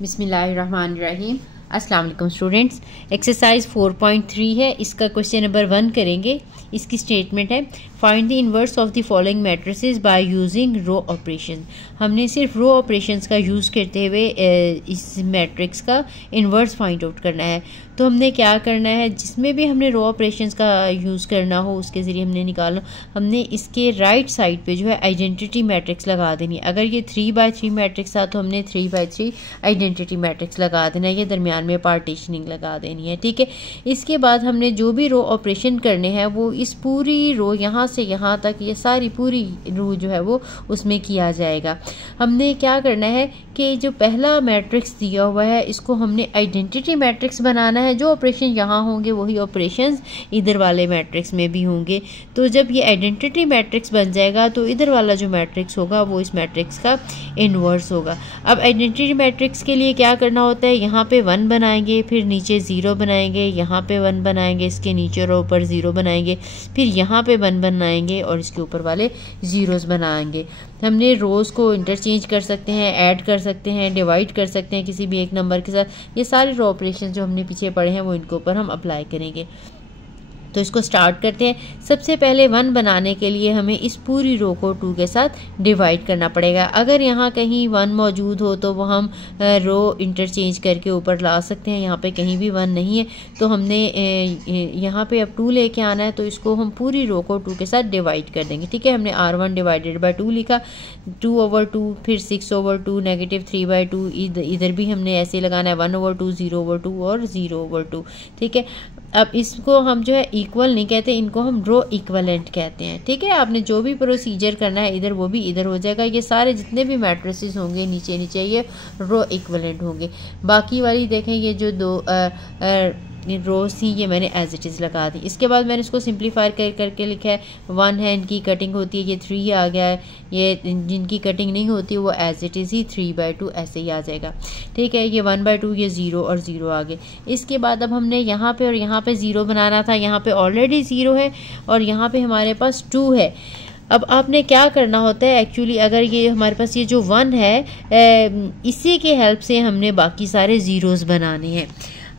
बिस्मिल्लाहिर्रहमानिर्रहीम। अस्सलाम वालेकुम स्टूडेंट्स। एक्सरसाइज 4.3 है, इसका क्वेश्चन नंबर 1 करेंगे। इसकी स्टेटमेंट है find the inverse of the following matrices by using row operation. हमने सिर्फ रो ऑपरेशंस का यूज़ करते हुए इस मैट्रिक्स का इनवर्स फाइंड आउट करना है। तो हमने क्या करना है, जिसमें भी हमने रो ऑपरेशंस का यूज़ करना हो उसके ज़रिए हमने निकालना, हमने इसके राइट साइड पे जो है आइडेंटिटी मैट्रिक्स लगा देनी है। अगर ये 3/3 मैट्रिक्स था तो हमने 3/3 आइडेंटिटी मैट्रिक्स लगा देना है, ये दरमियान में पार्टीशनिंग लगा देनी है, ठीक है। इसके बाद हमने जो भी रो ऑपरेशन करने हैं वो इस पूरी रो यहाँ से यहाँ तक, ये सारी पूरी रो जो है वो उसमें किया जाएगा। हमने क्या करना है कि जो पहला मैट्रिक्स दिया हुआ है इसको हमने आइडेंटिटी मैट्रिक्स बनाना है। जो ऑपरेशन यहाँ होंगे वही ऑपरेशंस इधर वाले मैट्रिक्स में भी होंगे। तो जब ये आइडेंटिटी मैट्रिक्स बन जाएगा तो इधर वाला जो मैट्रिक्स होगा वो इस मैट्रिक्स का इन्वर्स होगा। अब आइडेंटिटी मैट्रिक्स के लिए क्या करना होता है, यहाँ पे 1 बनाएंगे, फिर नीचे 0 बनाएंगे, यहाँ पे 1 बनाएंगे, इसके नीचे और ऊपर 0 बनाएंगे, फिर यहाँ पे 1 बनाएंगे और इसके ऊपर वाले जीरोस बनाएंगे। हमने रोज़ को इंटरचेंज कर सकते हैं, ऐड कर सकते हैं, डिवाइड कर सकते हैं किसी भी एक नंबर के साथ। ये सारे रो ऑपरेशन जो हमने पीछे पढ़े हैं वो इनके ऊपर हम अप्लाई करेंगे। तो इसको स्टार्ट करते हैं। सबसे पहले 1 बनाने के लिए हमें इस पूरी रो को 2 के साथ डिवाइड करना पड़ेगा। अगर यहाँ कहीं 1 मौजूद हो तो वो हम रो इंटरचेंज करके ऊपर ला सकते हैं। यहाँ पे कहीं भी 1 नहीं है तो हमने यहाँ पे अब 2 लेके आना है, तो इसको हम पूरी रो को 2 के साथ डिवाइड कर देंगे, ठीक है। हमने R1 डिवाइडेड बाई 2 लिखा, 2/2, फिर 6/2, -3/2, इधर भी हमने ऐसे लगाना है 1/2, 0/2 और 0/2, ठीक है। अब इसको हम जो है इक्वल नहीं कहते, इनको हम रो इक्वलेंट कहते हैं, ठीक है। आपने जो भी प्रोसीजर करना है इधर वो भी इधर हो जाएगा। ये सारे जितने भी मैट्रिसेस होंगे नीचे नीचे ये रो इक्वलेंट होंगे। बाकी वाली देखें ये जो दो रोज थी ये मैंने एज इट इज़ लगा दी। इसके बाद मैंने इसको सिंप्लीफाई करके लिखा है 1 है, इनकी कटिंग होती है, ये 3 आ गया है, ये जिनकी कटिंग नहीं होती वो एज इट इज़ ही 3/2 ऐसे ही आ जाएगा, ठीक है। ये 1/2, ये 0 और 0 आ गए। इसके बाद अब हमने यहाँ पे और यहाँ पे 0 बनाना था। यहाँ पे ऑलरेडी 0 है और यहाँ पे हमारे पास 2 है। अब आपने क्या करना होता है, एक्चुअली अगर ये हमारे पास ये जो 1 है इसी के हेल्प से हमने बाकी सारे ज़ीरोज़ बनाने हैं।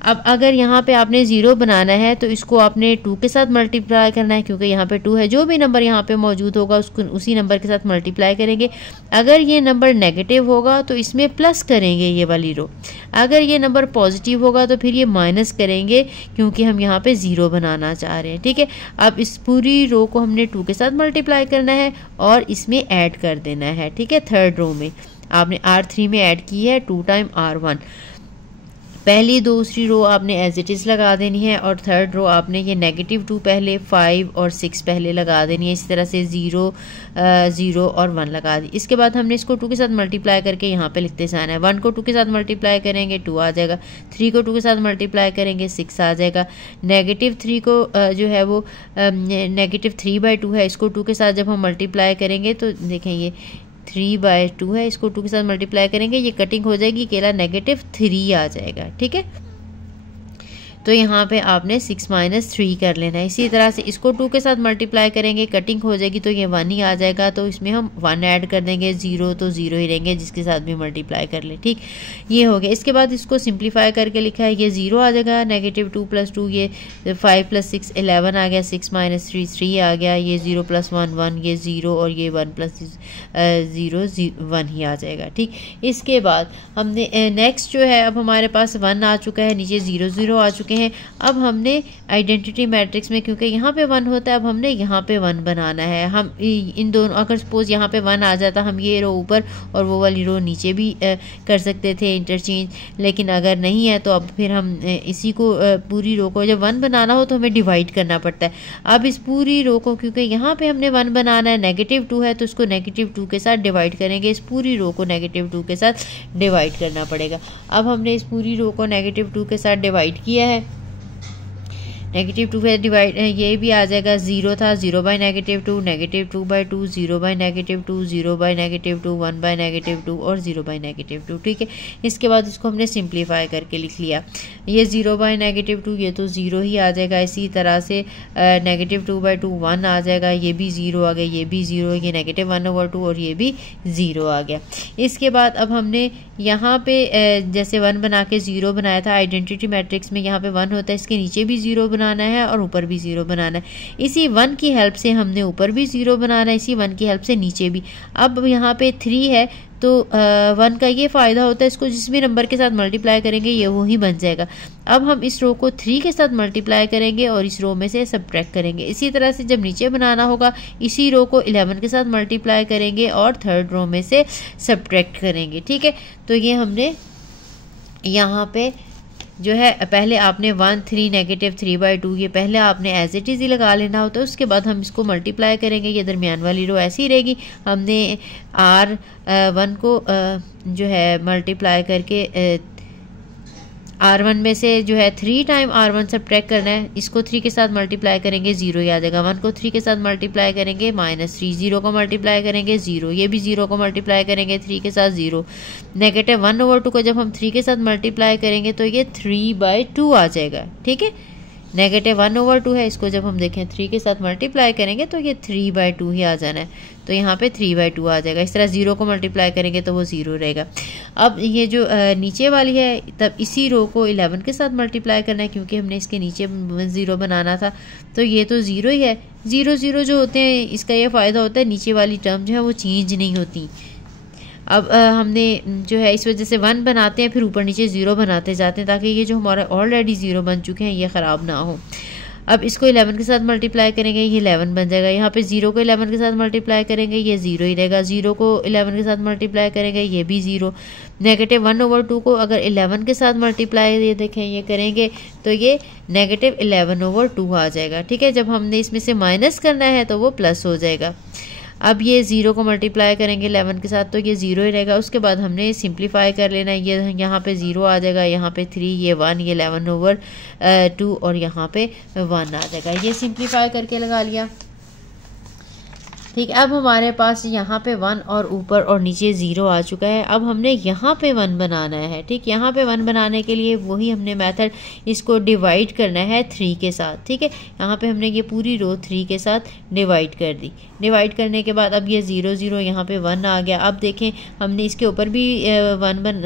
अब अगर यहाँ पे आपने 0 बनाना है तो इसको आपने 2 के साथ मल्टीप्लाई करना है, क्योंकि यहाँ पे 2 है। जो भी नंबर यहाँ पे मौजूद होगा उसको उसी नंबर के साथ मल्टीप्लाई करेंगे। अगर ये नंबर नेगेटिव होगा तो इसमें प्लस करेंगे ये वाली रो, अगर ये नंबर पॉजिटिव होगा तो फिर ये माइनस करेंगे, क्योंकि हम यहाँ पे 0 बनाना चाह रहे हैं, ठीक है। अब इस पूरी रो को हमने 2 के साथ मल्टीप्लाई करना है और इसमें ऐड कर देना है, ठीक है। थर्ड रो में आपने R3 में ऐड की है 2 टाइम R1। पहली दूसरी रो आपने एज इट इज़ लगा देनी है और थर्ड रो आपने ये -2 पहले, 5 और 6 पहले लगा देनी है। इस तरह से 0, 0 और 1 लगा दी। इसके बाद हमने इसको 2 के साथ मल्टीप्लाई करके यहाँ पे लिखते जाना है। 1 को 2 के साथ मल्टीप्लाई करेंगे 2 आ जाएगा, 3 को 2 के साथ मल्टीप्लाई करेंगे 6 आ जाएगा। -3 को जो है वो -3/2 है, इसको 2 के साथ जब हम मल्टीप्लाई करेंगे तो देखें ये 3/2 है, इसको 2 के साथ मल्टीप्लाई करेंगे, ये कटिंग हो जाएगी, अकेला -3 आ जाएगा, ठीक है। तो यहाँ पे आपने 6 - 3 कर लेना है। इसी तरह से इसको 2 के साथ मल्टीप्लाई करेंगे, कटिंग हो जाएगी तो ये 1 ही आ जाएगा, तो इसमें हम 1 ऐड कर देंगे, 0 तो 0 ही रहेंगे जिसके साथ भी मल्टीप्लाई कर ले, ठीक। ये हो गया। इसके बाद इसको सिंप्लीफाई करके लिखा है, ये 0 आ जाएगा, -2 + 2, ये 5 + 6 11 आ गया, 6 - 3 3 आ गया, ये 0 + 1 1, ये 0 और ये 1 + 0 1 ही आ जाएगा, ठीक। इसके बाद हमने नेक्स्ट जो है, अब हमारे पास 1 आ चुका है, नीचे 0 0 आ चुके हैं। अब हमने आइडेंटिटी मैट्रिक्स में, क्योंकि यहाँ पे 1 होता है, अब हमने यहाँ पे 1 बनाना है। हम इन दोनों, अगर सपोज यहाँ पे 1 आ जाता, हम ये रो ऊपर और वो वाली रो नीचे भी कर सकते थे इंटरचेंज, लेकिन अगर नहीं है तो अब फिर हम इसी को पूरी रो को जब 1 बनाना हो तो हमें डिवाइड करना पड़ता है। अब इस पूरी रो को, क्योंकि यहाँ पे हमने 1 बनाना है, -2 है तो उसको -2 के साथ डिवाइड करेंगे। इस पूरी रो को -2 के साथ डिवाइड करना पड़ेगा। अब हमने इस पूरी रो को -2 के साथ डिवाइड किया है। नेगेटिव 2 है डिवाइड, ये भी आ जाएगा, 0 था, 0 बाई -2, -2/2, 0 बाई -2, 0 बाई -2, 1 बाई -2 और 0 बाई -2। ठीक है, इसके बाद इसको हमने सिंप्लीफाई करके लिख लिया। ये 0 बाई -2 ये तो 0 ही आ जाएगा। इसी तरह से -2/2 1 आ जाएगा, ये भी 0 आ गया, ये भी 0, ये -1/2 और ये भी 0 आ गया। इसके बाद अब हमने यहाँ पे जैसे 1 बना के 0 बनाया था आइडेंटिटी मैट्रिक्स में, यहाँ पे 1 होता है, इसके नीचे भी 0 बनाना है और ऊपर भी 0 बनाना है। इसी 1 की हेल्प से हमने ऊपर भी 0 बनाना है, इसी 1 की हेल्प से नीचे भी। अब यहाँ पे 3 है तो 1 का ये फ़ायदा होता है, इसको जिस भी नंबर के साथ मल्टीप्लाई करेंगे ये वही बन जाएगा। अब हम इस रो को 3 के साथ मल्टीप्लाई करेंगे और इस रो में से सब्ट्रैक्ट करेंगे। इसी तरह से जब नीचे बनाना होगा इसी रो को 11 के साथ मल्टीप्लाई करेंगे और थर्ड रो में से सब्ट्रैक्ट करेंगे। ठीक है, तो ये हमने यहाँ पे जो है पहले आपने 1 3 -3/2 ये पहले आपने एज इट इज़ ही लगा लेना होता है। उसके बाद हम इसको मल्टीप्लाई करेंगे, ये दरमियान वाली रो ऐसी ही रहेगी। हमने R1 को जो है मल्टीप्लाई करके R1 में से जो है 3 टाइम R1 सब्ट्रैक्ट करना है, इसको 3 के साथ मल्टीप्लाई करेंगे 0 ही आ जाएगा। 1 को 3 के साथ मल्टीप्लाई करेंगे -3, 0 को मल्टीप्लाई करेंगे 0, ये भी 0 को मल्टीप्लाई करेंगे 3 के साथ 0। -1/2 को जब हम 3 के साथ मल्टीप्लाई करेंगे तो ये 3/2 आ जाएगा। ठीक है, -1/2 है, इसको जब हम देखें 3 के साथ मल्टीप्लाई करेंगे तो ये 3/2 ही आ जाना है, तो यहाँ पे 3/2 आ जाएगा। इस तरह 0 को मल्टीप्लाई करेंगे तो वो 0 रहेगा। अब ये जो नीचे वाली है तब इसी रो को 11 के साथ मल्टीप्लाई करना है, क्योंकि हमने इसके नीचे 0 बनाना था, तो ये तो 0 ही है। 0 0 जो होते हैं इसका ये फ़ायदा होता है नीचे वाली टर्म जो है वो चेंज नहीं होती। अब हमने जो है इस वजह से 1 बनाते हैं फिर ऊपर नीचे 0 बनाते जाते हैं, ताकि ये जो हमारा ऑलरेडी 0 बन चुके हैं ये ख़राब ना हो। अब इसको 11 के साथ मल्टीप्लाई करेंगे, ये 11 बन जाएगा। यहाँ पे 0 को 11 के साथ मल्टीप्लाई करेंगे, ये 0 ही रहेगा। 0 को 11 के साथ मल्टीप्लाई करेंगे, ये भी 0। -1/2 को अगर 11 के साथ मल्टीप्लाई ये देखें ये करेंगे तो ये -11/2 आ जाएगा। ठीक है, जब हमने इसमें से माइनस करना है तो वो प्लस हो जाएगा। अब ये 0 को मल्टीप्लाई करेंगे 11 के साथ तो ये 0 ही रहेगा। उसके बाद हमने सिंप्लीफाई कर लेना है, ये यहाँ पे 0 आ जाएगा, यहाँ पे 3, ये 1, ये 11/2 और यहाँ पे 1 आ जाएगा। ये सिंप्लीफाई करके लगा लिया। ठीक है, अब हमारे पास यहाँ पे 1 और ऊपर और नीचे 0 आ चुका है। अब हमने यहाँ पे 1 बनाना है। ठीक, यहाँ पे 1 बनाने के लिए वही हमने मेथड, इसको डिवाइड करना है 3 के साथ। ठीक है, यहाँ पे हमने ये पूरी रो 3 के साथ डिवाइड कर दी। डिवाइड करने के बाद अब ये 0 0 यहाँ पे 1 आ गया। अब देखें हमने इसके ऊपर भी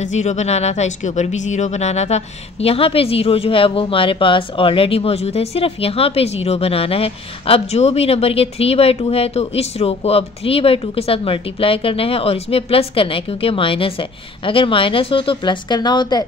0 बनाना था, इसके ऊपर भी 0 बनाना था। यहाँ पे 0 जो है वो हमारे पास ऑलरेडी मौजूद है, सिर्फ यहाँ पे 0 बनाना है। अब जो भी नंबर ये 3/2 है तो इस रो को अब 3/2 के साथ मल्टीप्लाई करना है और इसमें प्लस करना है, क्योंकि माइनस है। अगर माइनस हो तो प्लस करना होता है,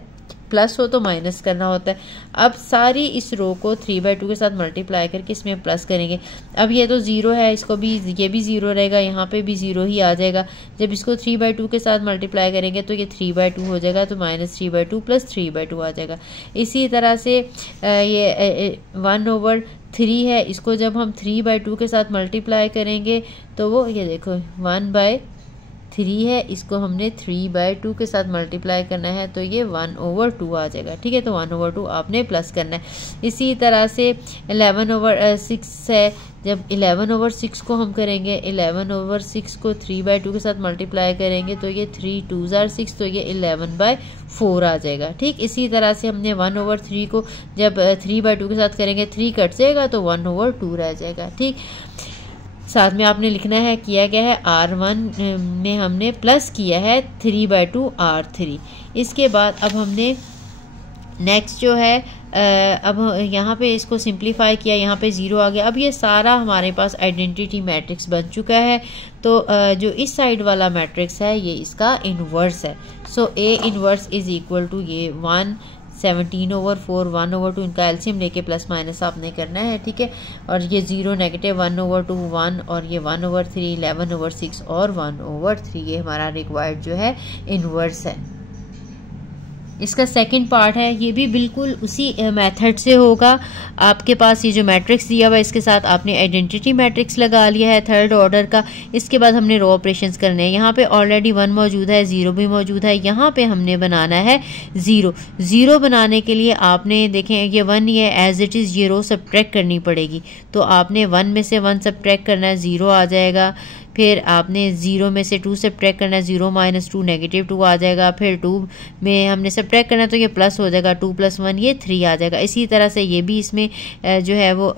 प्लस हो तो माइनस करना होता है। अब सारी इस रो को 3/2 के साथ मल्टीप्लाई करके इसमें प्लस करेंगे। अब ये तो 0 है, इसको भी ये भी 0 रहेगा, यहाँ पे भी 0 ही आ जाएगा। जब इसको 3/2 के साथ मल्टीप्लाई करेंगे तो ये 3/2 हो जाएगा, तो -3/2 + 3/2 आ जाएगा। इसी तरह से ये 1/3 है, इसको जब हम 3/2 के साथ मल्टीप्लाई करेंगे तो वो ये देखो 1/3 है, इसको हमने 3/2 के साथ मल्टीप्लाई करना है तो ये 1/2 आ जाएगा। ठीक है, तो 1/2 आपने प्लस करना है। इसी तरह से 11/6 है, जब 11/6 को हम करेंगे, 11/6 को 3/2 के साथ मल्टीप्लाई करेंगे तो ये 3 2s are 6, तो ये 11/4 आ जाएगा। ठीक, इसी तरह से हमने 1/3 को जब 3/2 के साथ करेंगे, 3 कट जाएगा तो 1/2 रह जाएगा। ठीक, साथ में आपने लिखना है किया गया है R1 में हमने प्लस किया है 3/2 R3। इसके बाद अब हमने नेक्स्ट जो है अब यहाँ पे इसको सिंप्लीफाई किया, यहाँ पे 0 आ गया। अब ये सारा हमारे पास आइडेंटिटी मैट्रिक्स बन चुका है। तो जो इस साइड वाला मैट्रिक्स है ये इसका इन्वर्स है। So A inverse is equal to ये 1/17/4 1/2, इनका एलसीएम लेके प्लस माइनस आपने करना है। ठीक है, और ये 0 -1/2 1 और ये 1/3 11/6 और 1/3 ये हमारा रिक्वायर्ड जो है इन्वर्स है। इसका सेकंड पार्ट है, ये भी बिल्कुल उसी मेथड से होगा। आपके पास ये जो मैट्रिक्स दिया हुआ है इसके साथ आपने आइडेंटिटी मैट्रिक्स लगा लिया है थर्ड ऑर्डर का। इसके बाद हमने रो ऑपरेशंस करने हैं। यहाँ पे ऑलरेडी 1 मौजूद है, 0 भी मौजूद है। यहाँ पे हमने बनाना है 0। 0 बनाने के लिए आपने देखें ये 1 ये एज इट इज़ ये रो सब्ट्रैक्ट करनी पड़ेगी। तो आपने 1 में से 1 सब्ट्रैक्ट करना है, 0 आ जाएगा। फिर आपने 0 में से 2 सब्ट्रैक्ट करना है, 0 - 2 -2 आ जाएगा। फिर 2 में हमने सब्ट्रैक्ट करना है तो ये प्लस हो जाएगा, 2 + 1 ये 3 आ जाएगा। इसी तरह से ये भी इसमें जो है वो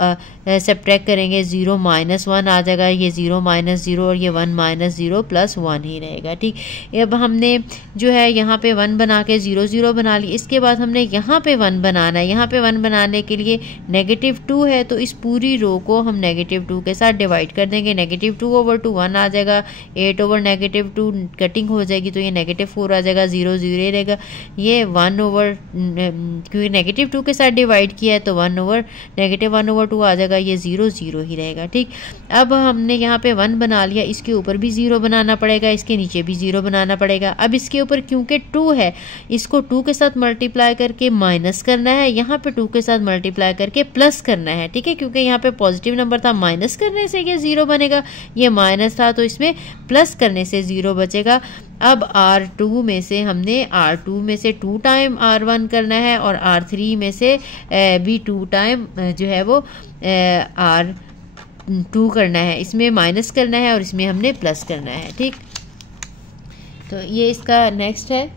सब्ट्रैक्ट करेंगे, 0 - 1 आ जाएगा, ये 0 - 0 और ये 1 - 0 + 1 ही रहेगा। ठीक, अब हमने जो है यहाँ पे 1 बना के 0 0 बना ली। इसके बाद हमने यहाँ पे 1 बनाना है। यहाँ पे 1 बनाने के लिए -2 है तो इस पूरी रो को हम -2 के साथ डिवाइड कर देंगे। -2/2 1 आ जाएगा, 8/-2 कटिंग हो जाएगी तो ये -4 आ जाएगा, 0 0 रहेगा। ये 1 क्योंकि -2 के साथ डिवाइड किया है तो -1/2 आ जाएगा, ये 0 0 ही रहेगा। ठीक, अब हमने यहाँ पे 1 बना लिया, इसके ऊपर भी 0 बनाना पड़ेगा, इसके नीचे भी 0 बनाना पड़ेगा। अब इसके ऊपर क्योंकि 2 है, इसको 2 के साथ मल्टीप्लाई करके माइनस करना है, यहाँ पे 2 के साथ मल्टीप्लाई करके प्लस करना है। ठीक है, क्योंकि यहाँ पे पॉजिटिव नंबर था, माइनस करने से ये 0 बनेगा, ये माइनस था तो इसमें प्लस करने से 0 बचेगा। अब R2 में से हमने R2 में से 2 टाइम R1 करना है और R3 में से भी 2 टाइम जो है वो R2 करना है। इसमें माइनस करना है और इसमें हमने प्लस करना है। ठीक, तो ये इसका नेक्स्ट है।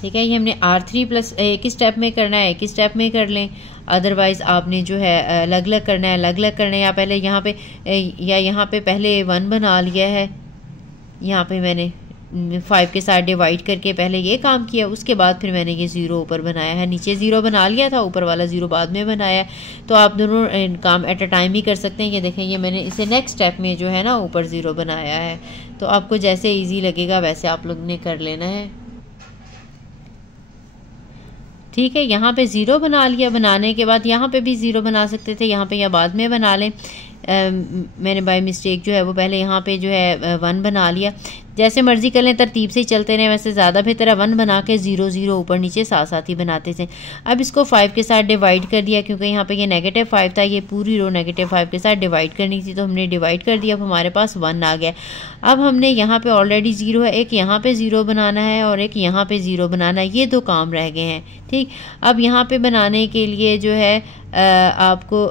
ठीक है, ये हमने R3 प्लस एक ही स्टेप में करना है, एक ही स्टेप में कर लें। अदरवाइज़ आपने जो है अलग अलग करना है, अलग अलग करना है। या पहले यहाँ पे या यहाँ पे पहले 1 बना लिया है, यहाँ पे मैंने 5 के साथ डिवाइड करके पहले ये काम किया, उसके बाद फिर मैंने ये 0 ऊपर बनाया है। नीचे 0 बना लिया था, ऊपर वाला 0 बाद में बनाया। तो आप दोनों काम एट अ टाइम ही कर सकते हैं। ये देखें, ये मैंने इसे नेक्स्ट स्टेप में जो है ना ऊपर 0 बनाया है। तो आपको जैसे ईजी लगेगा वैसे आप लोग ने कर लेना है। ठीक है, यहाँ पे 0 बना लिया। बनाने के बाद यहाँ पे भी 0 बना सकते थे, यहाँ पे या बाद में बना लें। मैंने बाय मिस्टेक जो है वो पहले यहाँ पे जो है 1 बना लिया। जैसे मर्जी कर लें, तरतीब से ही चलते रहें, वैसे ज़्यादा बेहतर है। 1 बना के 0 0 ऊपर नीचे साथ साथ ही बनाते थे। अब इसको 5 के साथ डिवाइड कर दिया, क्योंकि यहाँ पे ये -5 था, ये पूरी रो -5 के साथ डिवाइड करनी थी तो हमने डिवाइड कर दिया। अब हमारे पास 1 आ गया। अब हमने यहाँ पे ऑलरेडी 0 है, एक यहाँ पे 0 बनाना है और एक यहाँ पे 0 बनाना है। ये 2 काम रह गए हैं। ठीक, अब यहाँ पे बनाने के लिए जो है आपको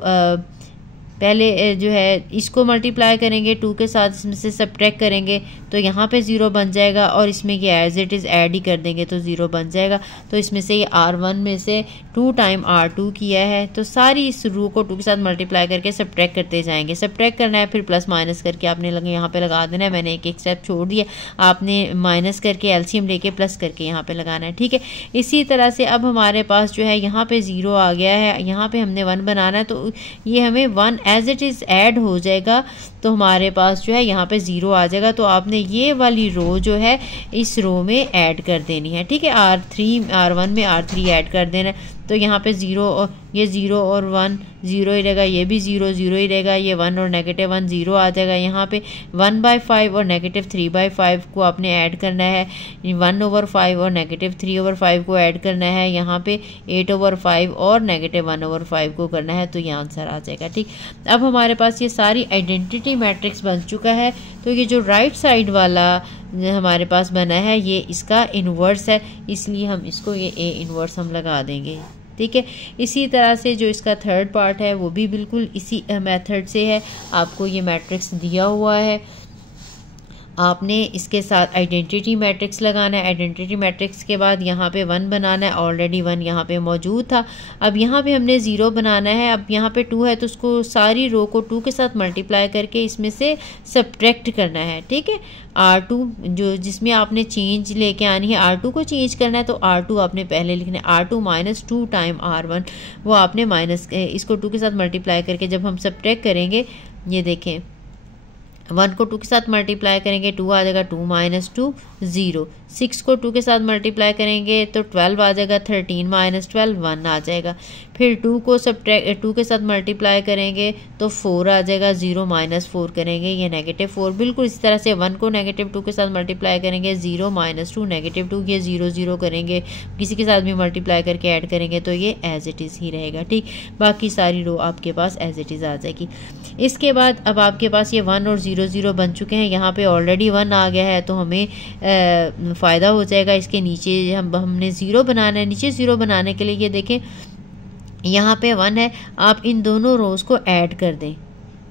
पहले जो है इसको मल्टीप्लाई करेंगे 2 के साथ, इसमें से सब्ट्रैक्ट करेंगे तो यहाँ पे 0 बन जाएगा और इसमें ये एज इट इज़ ऐड ही कर देंगे तो 0 बन जाएगा। तो इसमें से ये R1 में से 2 टाइम R2 किया है तो सारी इस रो को 2 के साथ मल्टीप्लाई करके सब्ट्रैक्ट करते जाएंगे। सब्ट्रैक्ट करना है, फिर प्लस माइनस करके आपने लगे यहाँ पे लगा देना है। मैंने एक एक स्टेप छोड़ दिया, आपने माइनस करके एलसीएम लेके प्लस करके यहाँ पे लगाना है। ठीक है, इसी तरह से अब हमारे पास जो है यहाँ पे 0 आ गया है, यहाँ पे हमने 1 बनाना है तो ये हमें 1 एज इट इज़ ऐड हो जाएगा तो हमारे पास जो है यहाँ पे 0 आ जाएगा। तो आपने ये वाली रो जो है इस रो में ऐड कर देनी है। ठीक है, R1 में R3 ऐड कर देना है। तो यहाँ पे 0 और ये 0 और 1 0 ही रहेगा, ये भी 0 0 ही रहेगा, ये 1 और -1 0 आ जाएगा। यहाँ पे 1/5 और -3/5 को आपने ऐड करना है, 1/5 और -3/5 को ऐड करना है, यहाँ पे 8/5 और -1/5 को करना है। तो ये आंसर आ जाएगा। ठीक, अब हमारे पास ये सारी आइडेंटिटी मैट्रिक्स बन चुका है। तो ये जो राइट साइड वाला हमारे पास बना है ये इसका इन्वर्स है, इसलिए हम इसको ये A इन्वर्स हम लगा देंगे। ठीक है, इसी तरह से जो इसका थर्ड पार्ट है वो भी बिल्कुल इसी मेथड से है। आपको ये मैट्रिक्स दिया हुआ है, आपने इसके साथ आइडेंटिटी मैट्रिक्स लगाना है। आइडेंटिटी मैट्रिक्स के बाद यहाँ पे 1 बनाना है, ऑलरेडी 1 यहाँ पे मौजूद था। अब यहाँ पे हमने 0 बनाना है। अब यहाँ पे 2 है तो उसको सारी रो को 2 के साथ मल्टीप्लाई करके इसमें से सब्ट्रैक्ट करना है। ठीक है, R2 जो जिसमें आपने चेंज लेके आनी है, R2 को चेंज करना है तो R2 आपने पहले लिखना है, R2 - 2 टाइम R1 वो आपने माइनस इसको 2 के साथ मल्टीप्लाई करके जब हम सब्ट्रैक्ट करेंगे, ये देखें 1 को 2 के साथ मल्टीप्लाई करेंगे 2 आ जाएगा, 2 - 2 0 6 को 2 के साथ मल्टीप्लाई करेंगे तो 12 आ जाएगा, 13 माइनस 12 1 आ जाएगा। फिर 2 को 2 के साथ मल्टीप्लाई करेंगे तो 4 आ जाएगा, 0 माइनस 4 करेंगे ये -4। बिल्कुल इसी तरह से 1 को -2 के साथ मल्टीप्लाई करेंगे, 0 माइनस 2 -2, ये 0 0 करेंगे, किसी के साथ भी मल्टीप्लाई करके ऐड करेंगे तो ये एज इट इज़ ही रहेगा। ठीक, बाकी सारी रो आपके पास एज इट इज़ आ जाएगी। इसके बाद अब आपके पास ये 1 और 0 0 बन चुके हैं, यहाँ पे ऑलरेडी 1 आ गया है तो हमें फ़ायदा हो जाएगा। इसके नीचे हमने 0 बनाना है। नीचे 0 बनाने के लिए ये देखें यहाँ पे 1 है, आप इन दोनों रोज़ को ऐड कर दें,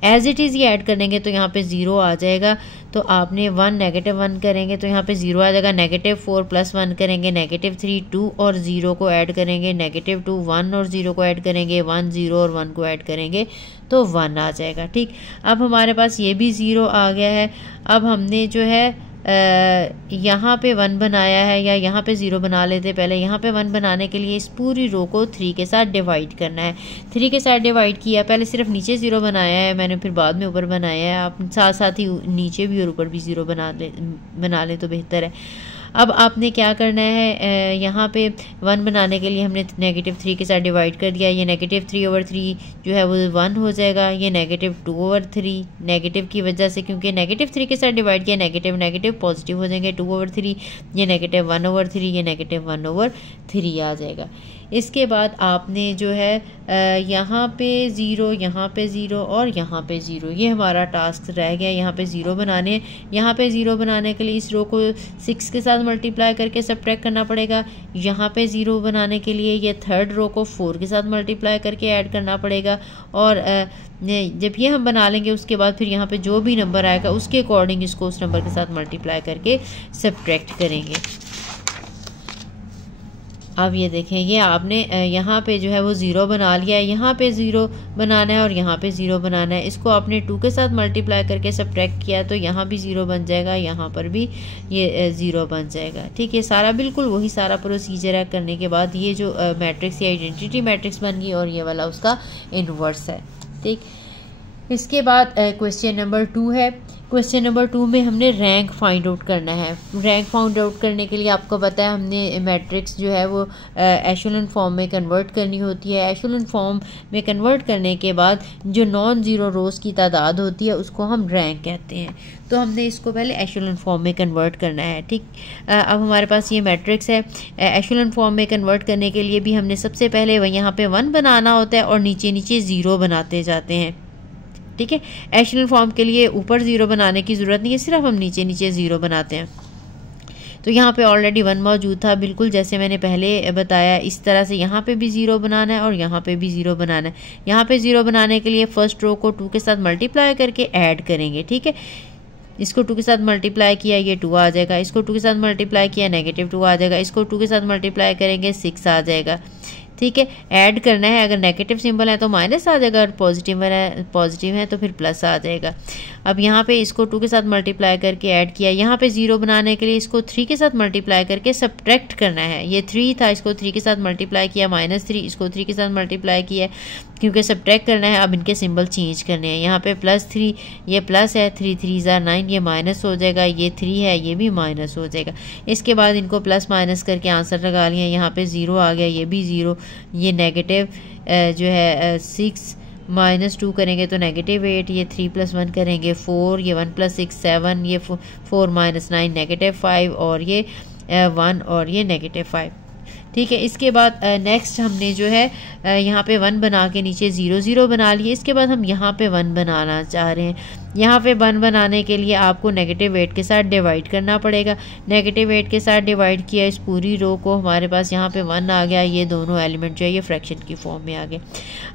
एज इट इज़ ये ऐड कर देंगे तो यहाँ पे 0 आ जाएगा। तो आपने 1 -1 करेंगे तो यहाँ पे 0 आ जाएगा, -4 + 1 करेंगे -3, 2 और 0 को ऐड करेंगे -2, 1 और 0 को ऐड करेंगे 1, 0 और 1 को ऐड करेंगे तो 1 आ जाएगा। ठीक, अब हमारे पास ये भी 0 आ गया है। अब हमने जो है यहाँ पे 1 बनाया है, या यहाँ पे 0 बना लेते पहले। यहाँ पे 1 बनाने के लिए इस पूरी रो को 3 के साथ डिवाइड करना है। 3 के साथ डिवाइड किया, पहले सिर्फ नीचे 0 बनाया है मैंने, फिर बाद में ऊपर बनाया है। आप साथ साथ ही नीचे भी और ऊपर भी 0 बना ले तो बेहतर है। अब आपने क्या करना है, यहाँ पे 1 बनाने के लिए हमने -3 के साथ डिवाइड कर दिया। ये -3/3 जो है वो 1 हो जाएगा। ये -2/3 नेगेटिव की वजह से, क्योंकि -3 के साथ डिवाइड किया, नेगेटिव पॉजिटिव हो जाएंगे 2/3। ये -1/3, ये -1/3 आ जाएगा। इसके बाद आपने जो है यहाँ पे 0, यहाँ पे 0 और यहाँ पे 0, ये हमारा टास्क रह गया। यहाँ पे 0 बनाने, यहाँ पे 0 बनाने के लिए इस रो को 6 के साथ मल्टीप्लाई करके सब्ट्रैक्ट करना पड़ेगा। यहाँ पे 0 बनाने के लिए ये थर्ड रो को 4 के साथ मल्टीप्लाई करके ऐड करना पड़ेगा। और जब ये हम बना लेंगे उसके बाद फिर यहाँ पे जो भी नंबर आएगा उसके अकॉर्डिंग इसको उस नंबर के साथ मल्टीप्लाई करके सब्ट्रैक्ट करेंगे। अब ये देखें, ये आपने यहाँ पे जो है वो 0 बना लिया है, यहाँ पे 0 बनाना है और यहाँ पे 0 बनाना है। इसको आपने 2 के साथ मल्टीप्लाई करके सब्ट्रैक्ट किया तो यहाँ भी 0 बन जाएगा, यहाँ पर भी ये 0 बन जाएगा। ठीक है, सारा बिल्कुल वही सारा प्रोसीजर है। करने के बाद ये जो मैट्रिक्स, ये आइडेंटिटी मैट्रिक्स बन गई और ये वाला उसका इन्वर्स है। ठीक, इसके बाद क्वेश्चन नंबर 2 है। क्वेश्चन नंबर 2 में हमने रैंक फाइंड आउट करना है। रैंक फाइंड आउट करने के लिए आपको पता है हमने मैट्रिक्स जो है वो एशेलन फॉर्म में कन्वर्ट करनी होती है। एशेलन फॉर्म में कन्वर्ट करने के बाद जो नॉन ज़ीरो रोज़ की तादाद होती है उसको हम रैंक कहते हैं। तो हमने इसको पहले एशेलन फॉर्म में कन्वर्ट करना है। ठीक, अब हमारे पास ये मैट्रिक्स है। एशेलन फॉर्म में कन्वर्ट करने के लिए भी हमने सबसे पहले यहाँ पे 1 बनाना होता है और नीचे नीचे 0 बनाते जाते हैं। ठीक है, एशेलन फॉर्म के लिए ऊपर 0 बनाने की ज़रूरत नहीं है, सिर्फ हम नीचे नीचे 0 बनाते हैं। तो यहाँ पे ऑलरेडी 1 मौजूद था, बिल्कुल जैसे मैंने पहले बताया। इस तरह से यहाँ पे भी 0 बनाना है और यहाँ पे भी 0 बनाना है। यहाँ पे 0 बनाने के लिए फर्स्ट रो को 2 के साथ मल्टीप्लाई करके ऐड करेंगे। ठीक है, इसको 2 के साथ मल्टीप्लाई किया, ये 2 आ जाएगा। इसको 2 के साथ मल्टीप्लाई किया, -2 आ जाएगा। इसको 2 के साथ मल्टीप्लाई करेंगे 6 आ जाएगा। ठीक है, ऐड करना है। अगर नेगेटिव सिंबल है तो माइनस आ जाएगा और पॉजिटिव है तो फिर प्लस आ जाएगा। अब यहाँ पे इसको 2 के साथ मल्टीप्लाई करके ऐड किया। यहाँ पे 0 बनाने के लिए इसको 3 के साथ मल्टीप्लाई करके सब्ट्रैक्ट करना है। ये 3 था, इसको 3 के साथ मल्टीप्लाई किया, -3, इसको 3 के साथ मल्टीप्लाई किया, क्योंकि सब्ट्रैक्ट करना है। अब इनके सिंबल चेंज करने हैं। यहाँ पे +3, ये प्लस है, 3 3 = 9, ये माइनस हो जाएगा। ये 3 है, ये भी माइनस हो जाएगा। इसके बाद इनको प्लस माइनस करके आंसर लगा लिया। यहाँ पे 0 आ गया, ये भी 0। ये नेगेटिव जो है 6 -2 करेंगे तो -8, ये 3 + 1 करेंगे 4, ये 1 + 6 7, ये 4 - 9 -5 और ये 1 और ये -5। ठीक है, इसके बाद नेक्स्ट हमने जो है यहाँ पे 1 बना के नीचे 0 0 बना लिए। इसके बाद हम यहाँ पे 1 बनाना चाह रहे हैं। यहाँ पे 1 बनाने के लिए आपको -8 के साथ डिवाइड करना पड़ेगा। -8 के साथ डिवाइड किया, इस पूरी रो को हमारे पास यहाँ पे 1 आ गया। ये दोनों एलिमेंट जो है ये फ्रैक्शन की फॉर्म में आ गए।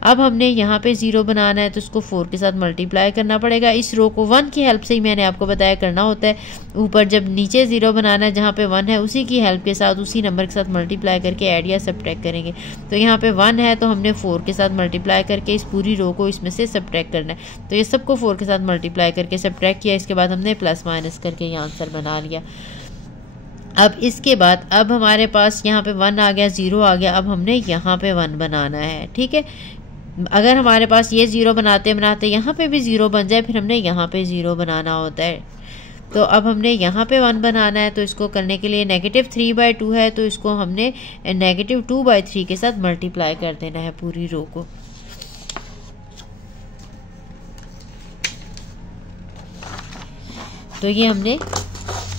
अब हमने यहाँ पे 0 बनाना है तो उसको 4 के साथ मल्टीप्लाई करना पड़ेगा। इस रो को 1 की हेल्प से ही मैंने आपको बताया करना होता है। ऊपर जब नीचे 0 बनाना है जहाँ पे 1 है उसी की हेल्प के साथ, उसी नंबर के साथ मल्टीप्लाई करके ऐड या सब्ट्रैक्ट करेंगे। तो यहाँ पे 1 है तो हमने 4 के साथ मल्टीप्लाई करके इस पूरी रो को इसमें से सब्ट्रैक्ट करना है। तो ये सबको 4 के साथ मल्टीप्लाई करके सब्ट्रैक्ट किया। इसके बाद हमने प्लस माइनस करके ये आंसर बना लिया। अब इसके बाद अब हमारे पास यहाँ पे 1 आ गया, 0 आ गया। अब हमने यहाँ पे 1 बनाना है। ठीक है, अगर हमारे पास ये 0 बनाते बनाते यहाँ पे भी 0 बन जाए फिर हमने यहाँ पे 0 बनाना होता है। तो अब हमने यहाँ पे 1 बनाना है, तो इसको करने के लिए -3/2 है, तो इसको हमने -2/3 के साथ मल्टीप्लाई कर देना है पूरी रो को। तो ये हमने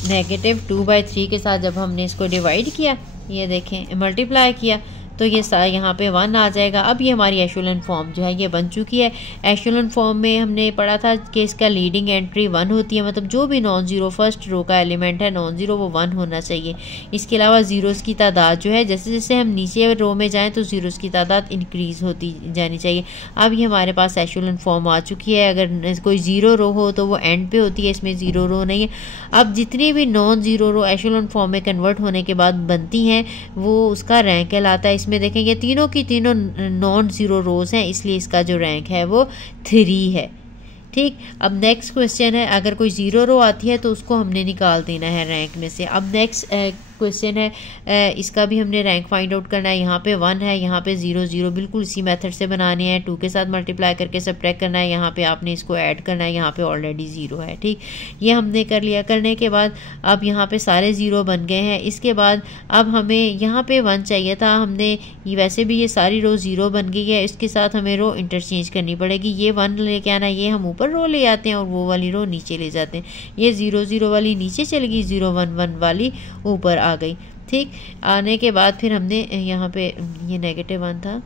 -2/3 के साथ जब हमने इसको डिवाइड किया, ये देखें मल्टीप्लाई किया, तो ये यहाँ पे 1 आ जाएगा। अब ये हमारी एशेलन फॉर्म जो है ये बन चुकी है। एशेलन फॉर्म में हमने पढ़ा था कि इसका लीडिंग एंट्री 1 होती है, मतलब जो भी नॉन ज़ीरो फर्स्ट रो का एलिमेंट है नॉन ज़ीरो वो 1 होना चाहिए। इसके अलावा ज़ीरोज़ की तादाद जो है जैसे जैसे हम नीचे रो में जाएँ तो ज़ीरोज़ की तादाद इंक्रीज़ होती जानी चाहिए। अब ये हमारे पास एशेलन फॉर्म आ चुकी है। अगर कोई ज़ीरो रो हो तो वो एंड पे होती है, इसमें ज़ीरो रो नहीं है। अब जितनी भी नॉन ज़ीरो रो एशेलन फॉर्म में कन्वर्ट होने के बाद बनती हैं वो उसका रैंक कहलाता है। इसमें देखें ये तीनों की तीनों नॉन ज़ीरो रोज हैं, इसलिए इसका जो रैंक है वो 3 है। ठीक, अब नेक्स्ट क्वेश्चन है, अगर कोई ज़ीरो रो आती है तो उसको हमने निकाल देना है रैंक में से। अब नेक्स्ट क्वेश्चन है, इसका भी हमने रैंक फाइंड आउट करना है। यहाँ पे 1 है, यहाँ पे 0 0 बिल्कुल इसी मेथड से बनाने हैं। 2 के साथ मल्टीप्लाई करके सब्ट्रैक्ट करना है, यहाँ पे आपने इसको ऐड करना है, यहाँ पे ऑलरेडी 0 है। ठीक, ये हमने कर लिया। करने के बाद अब यहाँ पे सारे 0 बन गए हैं। इसके बाद अब हमें यहाँ पे 1 चाहिए था, हमने ये वैसे भी ये सारी रो 0 बन गई है, इसके साथ हमें रो इंटरचेंज करनी पड़ेगी। ये 1 लेके आना, ये हम ऊपर रो ले आते हैं और वो वाली रो नीचे ले जाते हैं। ये 0 0 वाली नीचे चली गई, 0 1 1 वाली ऊपर आ गई। ठीक, आने के बाद फिर हमने यहाँ पे ये -1 था।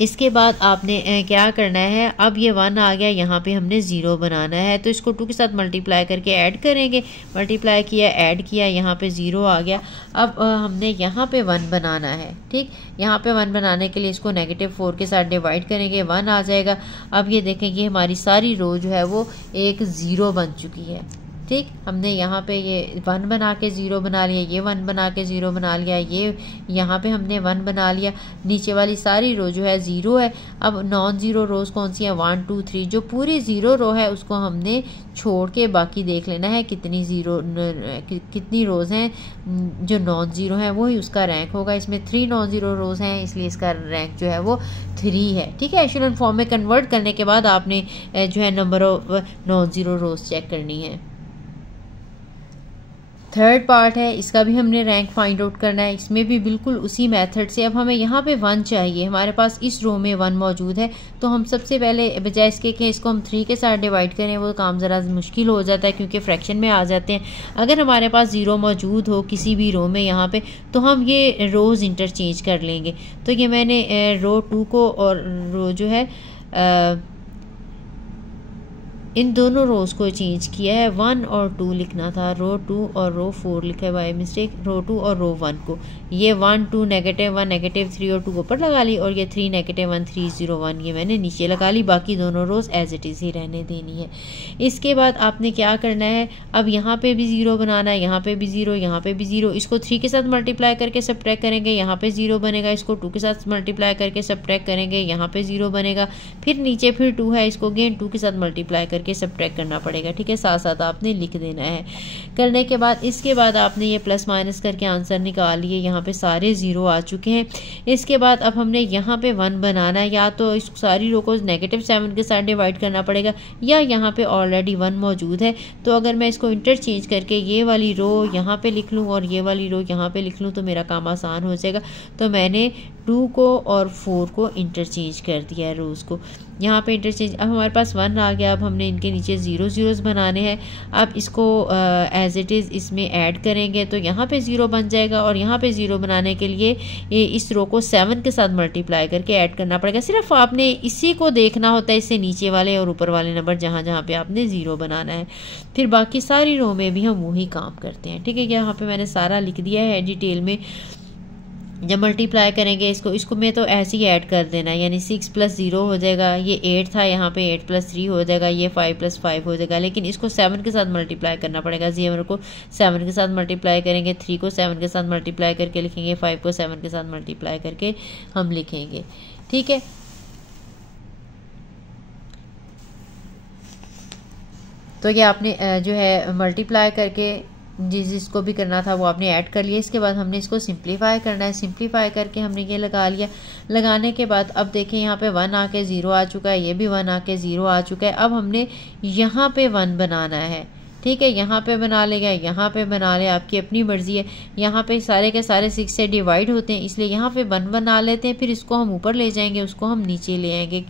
इसके बाद आपने क्या करना है, अब ये 1 आ गया, यहाँ पे हमने 0 बनाना है, तो इसको 2 के साथ मल्टीप्लाई करके ऐड करेंगे। मल्टीप्लाई किया, ऐड किया, यहाँ पे 0 आ गया। अब हमने यहाँ पे 1 बनाना है। ठीक, यहाँ पे 1 बनाने के लिए इसको -4 के साथ डिवाइड करेंगे, 1 आ जाएगा। अब ये देखेंगे हमारी सारी रो जो है वो एक 0 बन चुकी है। ठीक, हमने यहाँ पे ये 1 बना के 0 बना लिया, ये 1 बना के 0 बना लिया, ये यहाँ पे हमने 1 बना लिया। नीचे वाली सारी रो जो है 0 है। अब नॉन ज़ीरो रोज कौन सी है, 1 2 3। जो पूरी 0 रो है उसको हमने छोड़ के बाकी देख लेना है कितनी रोज हैं जो नॉन ज़ीरो हैं, वही उसका रैंक होगा। इसमें 3 नॉन ज़ीरो रोज हैं, इसलिए इसका रैंक जो है वो 3 है। ठीक है, एशेलन फॉर्म में कन्वर्ट करने के बाद आपने जो है number of non zero rows check करनी है। थर्ड पार्ट है, इसका भी हमने रैंक फाइंड आउट करना है। इसमें भी बिल्कुल उसी मेथड से। अब हमें यहाँ पे 1 चाहिए, हमारे पास इस रो में 1 मौजूद है, तो हम सबसे पहले बजाय इसके कि इसको हम 3 के साथ डिवाइड करें, वो काम ज़रा मुश्किल हो जाता है क्योंकि फ्रैक्शन में आ जाते हैं। अगर हमारे पास 0 मौजूद हो किसी भी रो में यहाँ पे, तो हम ये रोज़ इंटरचेंज कर लेंगे। तो ये मैंने रो 2 को और रो जो है इन दोनों रोज़ को चेंज किया है। 1 और 2 लिखना था, रो 2 और रो 4 लिखा है बाय मिस्टेक, रो 2 और रो 1 को। ये 1 2 -1 -3 और 2 ऊपर लगा ली, और ये 3 -1 3 0 1 ये मैंने नीचे लगा ली। बाकी दोनों रोज़ एज इट इज़ ही रहने देनी है। इसके बाद आपने क्या करना है, अब यहाँ पे भी 0 बनाना है, यहाँ पे भी 0, यहाँ पे भी 0। इसको 3 के साथ मल्टीप्लाई करके सब्ट्रैक्ट करेंगे, यहाँ पे 0 बनेगा। इसको 2 के साथ मल्टीप्लाई करके सब्ट्रैक्ट करेंगे, यहाँ पे 0 बनेगा। फिर नीचे फिर 2 है, इसको अगेन 2 के साथ मल्टीप्लाई करके सब्ट्रैक्ट करना पड़ेगा। ठीक है, साथ साथ आपने लिख देना है। करने के बाद इसके बाद आपने ये प्लस माइनस करके आंसर निकाल लिए। यहाँ पे सारे 0 आ चुके हैं। इसके बाद अब हमने यहाँ पे 1 बनाना है, या तो इस सारी रो को -7 के साथ डिवाइड करना पड़ेगा, या यहाँ पे ऑलरेडी 1 मौजूद है। तो अगर मैं इसको इंटरचेंज करके ये वाली रो यहाँ पे लिख लूँ और ये वाली रो यहाँ पे लिख लूँ तो मेरा काम आसान हो जाएगा। तो मैंने 2 को और 4 को इंटरचेंज कर दिया है रोज़ को, यहाँ पे इंटरचेंज। अब हमारे पास 1 आ गया। अब हमने इनके नीचे 0 0 बनाने हैं। अब इसको एज इट इज़ इसमें ऐड करेंगे तो यहाँ पे 0 बन जाएगा, और यहाँ पे 0 बनाने के लिए इस रो को 7 के साथ मल्टीप्लाई करके ऐड करना पड़ेगा। सिर्फ आपने इसी को देखना होता है, इससे नीचे वाले और ऊपर वाले नंबर जहाँ जहाँ पे आपने 0 बनाना है। फिर बाकी सारी रो में भी हम वही काम करते हैं। ठीक है, यहाँ पे मैंने सारा लिख दिया है डिटेल में। जब मल्टीप्लाई करेंगे इसको में तो ऐसे ही ऐड कर देना है, यानी 6 + 0 हो जाएगा। ये 8 था, यहाँ पे 8 + 3 हो जाएगा। ये 5 + 5 हो जाएगा, लेकिन इसको 7 के साथ मल्टीप्लाई करना पड़ेगा। 0 को 7 के साथ मल्टीप्लाई करेंगे, 3 को 7 के साथ मल्टीप्लाई करके लिखेंगे, 5 को 7 के साथ मल्टीप्लाई करके हम लिखेंगे। ठीक है, तो ये आपने जो है मल्टीप्लाई करके जिसको भी करना था वो आपने ऐड कर लिया। इसके बाद हमने इसको सिंप्लीफाई करना है। सिंप्लीफाई करके हमने ये लगा लिया। लगाने के बाद अब देखें यहाँ पे 1 आके 0 आ चुका है, ये भी 1 आके 0 आ चुका है। अब हमने यहाँ पे 1 बनाना है। ठीक है, यहाँ पे बना लेगा, यहाँ पे बना ले, आपकी अपनी मर्जी है। यहाँ पे सारे के सारे 6 से डिवाइड होते हैं, इसलिए यहाँ पे 1 बना लेते हैं, फिर इसको हम ऊपर ले जाएंगे, उसको हम नीचे ले आएंगे,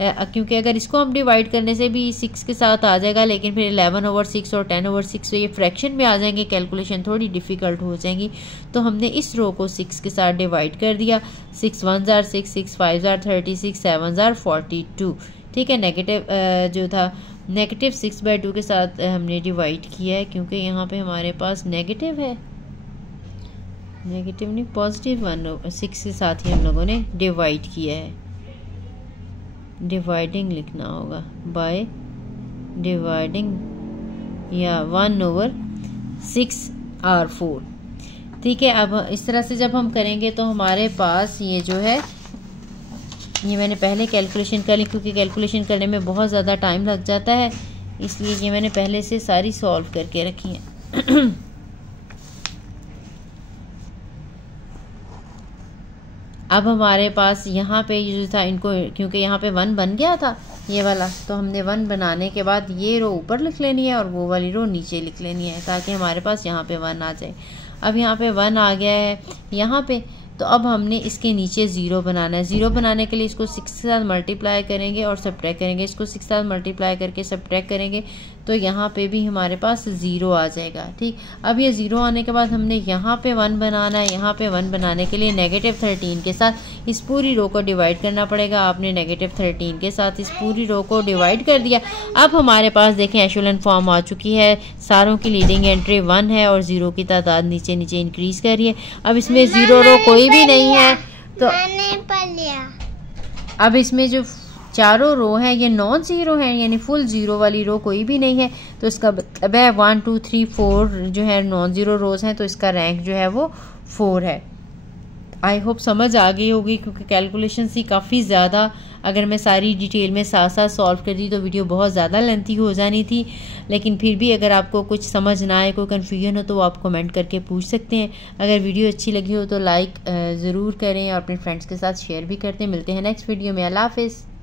क्योंकि अगर इसको हम डिवाइड करने से भी 6 के साथ आ जाएगा, लेकिन फिर 11/6 और 10/6 तो ये फ्रैक्शन में आ जाएंगे, कैलकुलेशन थोड़ी डिफ़िकल्ट हो जाएंगी। तो हमने इस रो को 6 के साथ डिवाइड कर दिया। 6 1s are 6, 6 5s are 36, 7s are 42। ठीक है, नेगेटिव जो था -6/2 के साथ हमने डिवाइड किया है, क्योंकि यहाँ पे हमारे पास नेगेटिव है, नेगेटिव नहीं पॉजिटिव 1/6 के साथ ही हम लोगों ने डिवाइड किया है। डिवाइडिंग लिखना होगा, बाय डिवाइडिंग या 1/6 और 4। ठीक है, अब इस तरह से जब हम करेंगे तो हमारे पास ये जो है, ये मैंने पहले कैलकुलेशन कर ली, क्योंकि कैलकुलेशन करने में बहुत ज़्यादा टाइम लग जाता है, इसलिए ये मैंने पहले से सारी सॉल्व करके रखी हैं। अब हमारे पास यहाँ पे जो था, इनको क्योंकि यहाँ पे 1 बन गया था ये वाला, तो हमने 1 बनाने के बाद ये रो ऊपर लिख लेनी है और वो वाली रो नीचे लिख लेनी है, ताकि हमारे पास यहाँ पे 1 आ जाए। अब यहाँ पे 1 आ गया है यहाँ पे, तो अब हमने इसके नीचे 0 बनाना है। 0 बनाने के लिए इसको 6 के साथ मल्टीप्लाई करेंगे और सब्ट्रैक्ट करेंगे, इसको 6 के साथ मल्टीप्लाई करके सब्ट्रैक्ट करेंगे, तो यहाँ पे भी हमारे पास 0 आ जाएगा। ठीक, अब ये 0 आने के बाद हमने यहाँ पे 1 बनाना है। यहाँ पे 1 बनाने के लिए -13 के साथ इस पूरी रो को डिवाइड करना पड़ेगा। आपने -13 के साथ इस पूरी रो को डिवाइड कर दिया। अब हमारे पास देखें एशेलन फॉर्म आ चुकी है, सारों की लीडिंग एंट्री 1 है और 0 की तादाद नीचे नीचे इंक्रीज कर रही है। अब इसमें 0 रो कोई भी नहीं है, तो अब इसमें जो चारों रो हैं ये नॉन ज़ीरो हैं, यानी फुल ज़ीरो वाली रो कोई भी नहीं है, तो इसका मतलब है 1 2 3 4 जो है नॉन ज़ीरो रोज़ हैं, तो इसका रैंक जो है वो 4 है। आई होप समझ आ गई होगी, क्योंकि कैलकुलेशन सी काफ़ी ज़्यादा, अगर मैं सारी डिटेल में साथ साथ सॉल्व कर दी तो वीडियो बहुत ज़्यादा लेंथी हो जानी थी। लेकिन फिर भी अगर आपको कुछ समझ ना आए, कोई कन्फ्यूजन हो, तो आप कमेंट करके पूछ सकते हैं। अगर वीडियो अच्छी लगी हो तो लाइक ज़रूर करें और अपने फ्रेंड्स के साथ शेयर भी करते हैं। मिलते हैं नेक्स्ट वीडियो में। अल्लाह हाफिज़।